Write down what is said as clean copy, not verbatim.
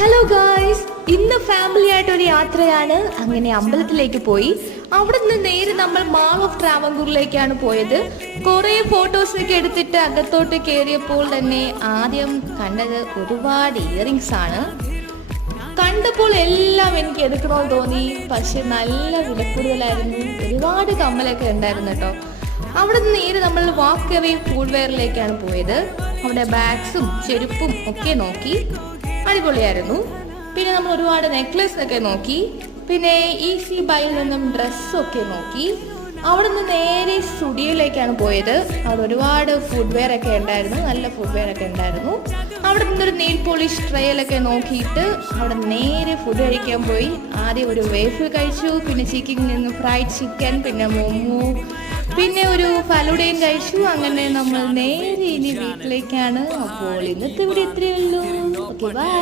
Hello guys, ഇന്ന് family ആയിട്ട് ഒരു യാത്രയാണ്. അങ്ങനെ അമ്പലത്തിലേക്ക് പോയി. അവിടെ നിന്ന് നേരെ നമ്മൾ മാൾ ഓഫ് ട്രാവൻകൂറിലേക്കാണ് പോയത്. കുറേ ഫോട്ടോസൊക്കെ എടുത്തിട്ട് അകത്തോട്ട് കയറിയപ്പോൾ തന്നെ ആദ്യം കണ്ടത് ഒരുപാട് ഇയറിങ്സ് ആണ്. കണ്ടപ്പോൾ എല്ലാം എനിക്ക് എടുക്കണമെന്ന് തോന്നി. പക്ഷെ നല്ല വിലക്കൂടുതലായിരുന്നു. ഒരുപാട് കമ്മലൊക്കെ ഉണ്ടായിരുന്നു കേട്ടോ. അവിടെ നിന്ന് നേരെ നമ്മൾ വാക്ക് അവേ ഫുഡ് വെയറിലേക്കാണ് പോയത്. അവിടെ ബാഗ്സും ചെരുപ്പും ഒക്കെ നോക്കി. അടിപൊളിയായിരുന്നു. പിന്നെ നമ്മൾ ഒരുപാട് നെക്ലസ് ഒക്കെ നോക്കി. പിന്നെ ഈസി ബൈയിൽ നിന്നും ഡ്രസ്സൊക്കെ നോക്കി. അവിടെ നിന്ന് നേരെ സ്റ്റുഡിയോയിലേക്കാണ് പോയത്. അവിടെ ഒരുപാട് ഫുഡ് വെയർ ഒക്കെ ഉണ്ടായിരുന്നു. നല്ല ഫുഡ് വെയർ ഒക്കെ ഉണ്ടായിരുന്നു. അവിടെ നിന്നൊരു നെയിൽ പോളിഷ് ട്രയലൊക്കെ നോക്കിയിട്ട് അവിടെ നേരെ ഫുഡ് കഴിക്കാൻ പോയി. ആദ്യം ഒരു വേഫിൾ കഴിച്ചു. പിന്നെ ചിക്കനിൽ നിന്ന് ഫ്രൈഡ് ചിക്കൻ, പിന്നെ മോമോ, പിന്നെ ഒരു ഫലൂഡയും കഴിച്ചു. അങ്ങനെ നമ്മൾ നേരെ ഇനി വീട്ടിലേക്കാണ്. അപ്പോൾ ഇന്നത്തെ ഇവിടെ ഇത്രയേ ഉള്ളൂ. Okay, by.